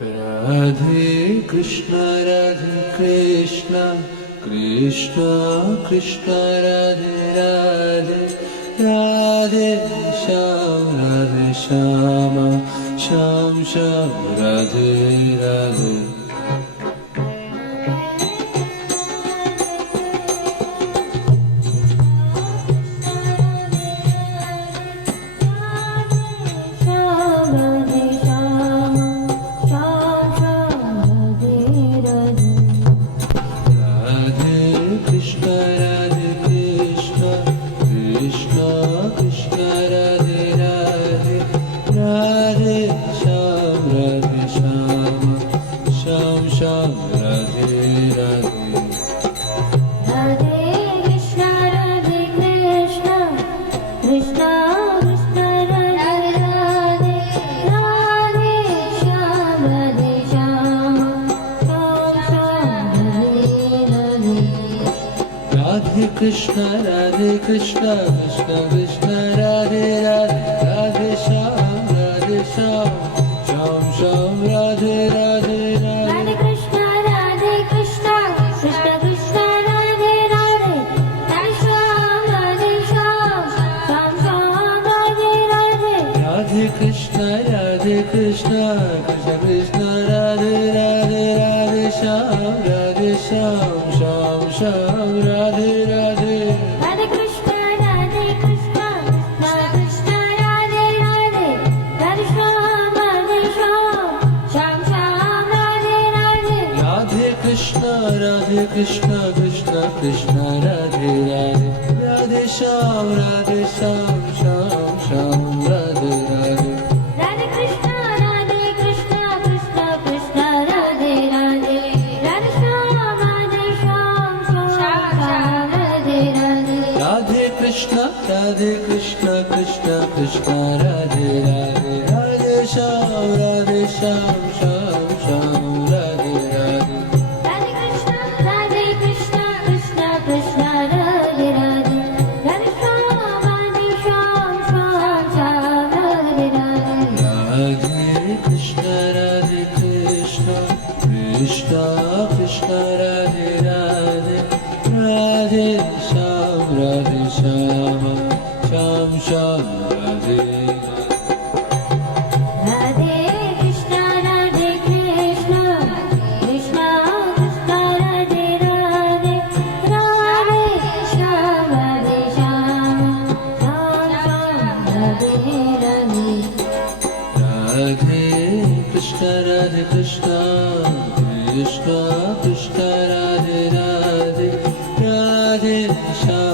Radhe Krishna, Krishna Krishna, Radhe Radhe, Radhe Shama, Sham Sham, Radhe Radhe. Krishna, Radhe Krishna, Krishna Krishna, Radhe Radhe, Radhe Shyam, Shyam Shyam, Radhe Radhe, Radhe Krishna, Krishna Krishna, Radhe Radhe, Radhe Shyam, Shyam Shyam, Radhe Radhe. Radhe Krishna, Krishna Krishna, Radhe Radhe, Radhe Shyam, Shyam Shyam, Radhe Radhe. Radhe Krishna, Krishna Krishna, Radhe Radhe, Radhe Shyam, Shyam Shyam, Radhe Radhe. Radhe Krishna, Krishna Krishna, Radhe Radhe, Radhe Shyam, Shyam Shyam, Radhe Radhe. Radhe Krishna, Krishna Krishna, Radhe Radhe, Radhe Shyam, Shyam Shyam, Radhe Radhe. Radhe Krishna, Krishna Krishna, Radhe Radhe, Radhe Shyam, Shyam Shyam, Radhe Radhe. Radhe Krishna, Krishna Krishna, Radhe Radhe, Radhe Shyam, Shyam Shyam, Radhe Radhe. Radhe Krishna, Krishna Krishna, Radhe Radhe, Radhe Shyam, Shyam Shyam, Radhe Radhe. Radhe Krishna, Krishna Krishna, Radhe Radhe, Radhe Shyam, Shyam Radhe Radhe. Radhe Krishna, Krishna Krishna, Radhe Radhe, Radhe Shyam.